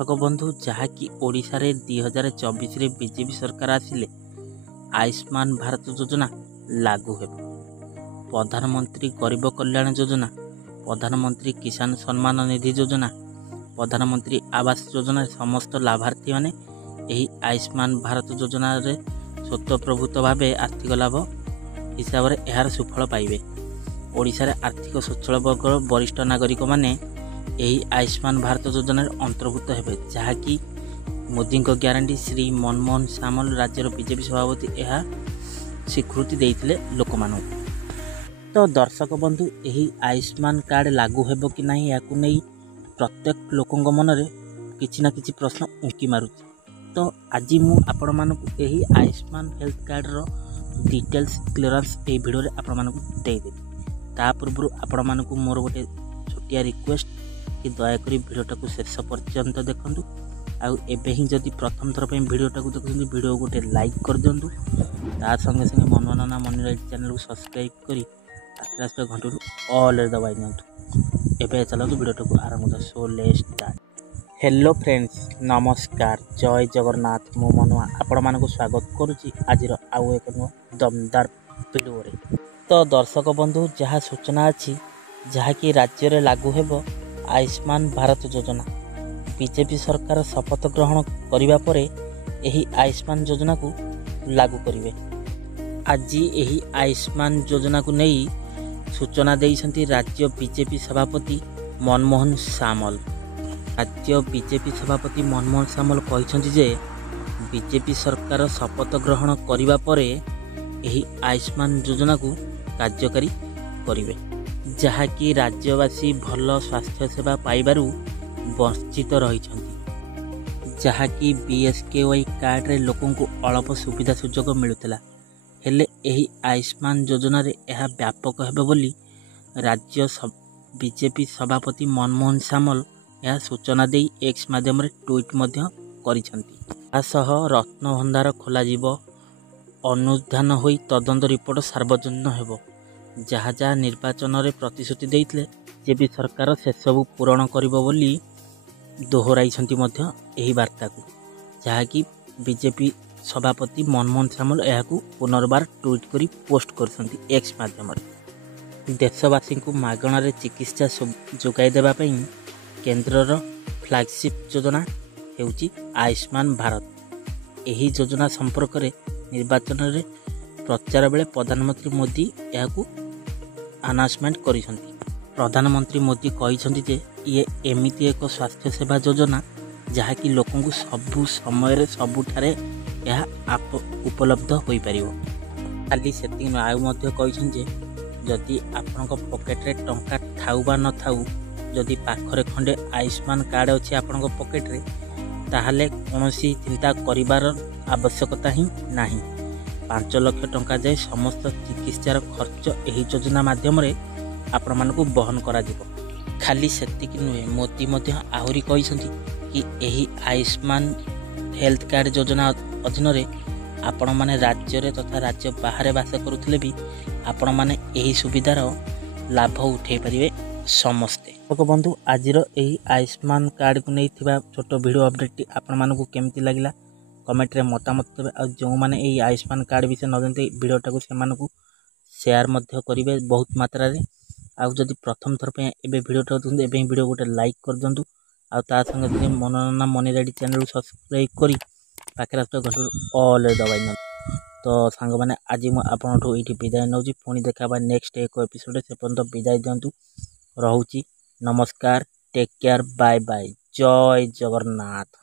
दर्शक बंधु जहाँकि ओडिशा रे 2024 रे बीजेपी सरकार आसिले आयुष्मान भारत योजना लागू हे। प्रधानमंत्री गरीब कल्याण योजना, प्रधानमंत्री किसान सम्मान निधि योजना, प्रधानमंत्री आवास योजना समस्त लाभार्थी माने यही आयुष्मान भारत योजना रे स्वतःप्रभूत भाव आर्थिक लाभ हिसाब से यार सुफल पाइबे। ओडिशा रे आर्थिक स्वच्छल वर्ग वरिष्ठ नागरिक माने यही आयुष्मान भारत योजना अंतर्भुक्त हेबे, जहाँकि मोदी ग्यारंटी श्री मनमोहन सामल राज्यर बीजेपी सभापति यह स्वीकृति देइथिले लोक मानक। तो दर्शक बंधु यही आयुष्मान कार्ड लागू हेबो कि नहीं याकु नहीं प्रत्येक लोकंग मनरे किछि ना किछि प्रश्न उंकी मारुछि। तो आज मु आपण मानकु यही आयुष्मान हेल्थ कार्ड रो डिटेल्स क्लियरेंस ए वीडियो रे आपण मानकु देइ देबी। ता पूर्व आपण मानकु मोर गोटे छोटिया रिक्वेस्ट कि दयाकोरी भिडियोटा शेष पर्यंत देखु। आउ एबे ही जदि प्रथम थर भिडियोटा देखुं वीडियो गोटे लाइक कर दिंतु, ता संगे संगे मनोरंजना मनी चैनल को सब्सक्राइब करी आस्ते घंटू ऑल दबाई दिंतु। एबे चलो वीडियोटा को आरंभ so let's start. Hello friends, नमस्कार, जय जगन्नाथ। मो मनुआ आपण मानकु स्वागत करुछि आजिर आउ एक नुआ दमदार वीडियो रे। तो दर्शक बंधु जहाँ सूचना अछि जहाँकि राज्य रे लागू हेबो आयुष्मान भारत योजना। बीजेपी सरकार शपथ ग्रहण करिबा परे एही आयुष्मान योजना को लागू करिवे। आज एही आयुष्मान योजना को नहीं सूचना देइछंती राज्य बीजेपी सभापति मनमोहन सामल। राज्य बीजेपी सभापति मनमोहन सामल कहिछंती जे बीजेपी सरकार शपथ ग्रहण करिबा परे एही आयुष्मान योजना को कार्यकारी करिवे, जहाँकि राज्यवासी भल स्वास्थ्य सेवा पाइबारु वंचित रहिछंती। जहाँकि बीएसकेवाई कार्ड रे लोकों को अल्प सुविधा सुजोग मिलुतला, हेले एही आयुष्मान योजना रे यह व्यापक हेबे बोली राज्य बीजेपी सभापति मनमोहन सामल यह सूचना दे एक्स माध्यम रे ट्वीट मध्य करिछंती। आसह रत्न भंडार खोला जीवो, अनुधान होई तदंत रिपोर्ट सार्वजनिक हेबो। जहाँ जहाँ निर्वाचन रे प्रतिश्रुति देइथिले बीजेपी सरकार से सबु पूरण करिबो बोली दोहराइछंती मध्य एही वार्ता को, जहाँकि बीजेपी सभापति मनमोहन सामल यहाकू पुनर्बार ट्वीट करी पोस्ट करछंती एक्स माध्यम रे। देशवासी को मागणा रे चिकित्सा जोगाई देबा पई केंद्रर फ्लैगशिप योजना हेउची आयुष्मान भारत। एही योजना संपर्क रे निर्वाचन रे प्रचार बेले प्रधानमंत्री मोदी यहाकू अनाउंसमेंट करिसंती। प्रधानमंत्री मोदी कहिसंती जे ये एमिति एक स्वास्थ्य सेवा योजना जहाँकि लोकों को सबु समय सबुठारे यह उपलब्ध हो पारिबो। खाली सेतिक आउ मध्य कहिसंती जे जदि आपनक पॉकेट रे टंका थाउ बा न थाउ, जदि पाखरे खंडे आयुष्मान कार्ड अछि आपनक पॉकेट रे, ताहाले कोनोसी चिंता करिबार आवश्यकता ही नाही। 5 लाख टंका जाए समस्त चिकित्सार खर्च एही योजना माध्यम रे आपण मानकु बहन करा जिवो। खाली सेतिक नुहे, मोदी मध्य आहुरी कहिसंती कि एही आयुष्मान हेल्थ कार्ड योजना अधीन रे आपण माने राज्य रे तथा राज्य बाहर वास करुथिले भी आपण माने एही सुविधार लाभ उठे परिवे समस्ते। तो बंधु आजिर एही आयुष्मान कार्ड को नहीं थिबा छोटो वीडियो अपडेट आपण मानकु केमति लागिला कमेंट रे मतामत देबे। आ जो माने एही आयुष्मान कार्ड विषय न जानते वीडियोटा को से मानकु शेयर मध्य करिवे बहुत मात्रा रे। आउ जदि प्रथम थर पे एबे वीडियोटा देखु एबे वीडियो गोटे लाइक कर दिंतु, आ ता संगे संगे मनोरंजना मनी रेडी चैनल को सब्सक्राइब करी पाखरे घंटू ऑल दबाई न। तो सांग माने आज मु आपनठो एठी विदाय नउची, पुणी देखाबा नेक्स्ट एक एपिसोड। से पर्यंत विदाय दिंतु, रहूची, नमस्कार, टेक केयर, बाय बाय, जय जगन्नाथ।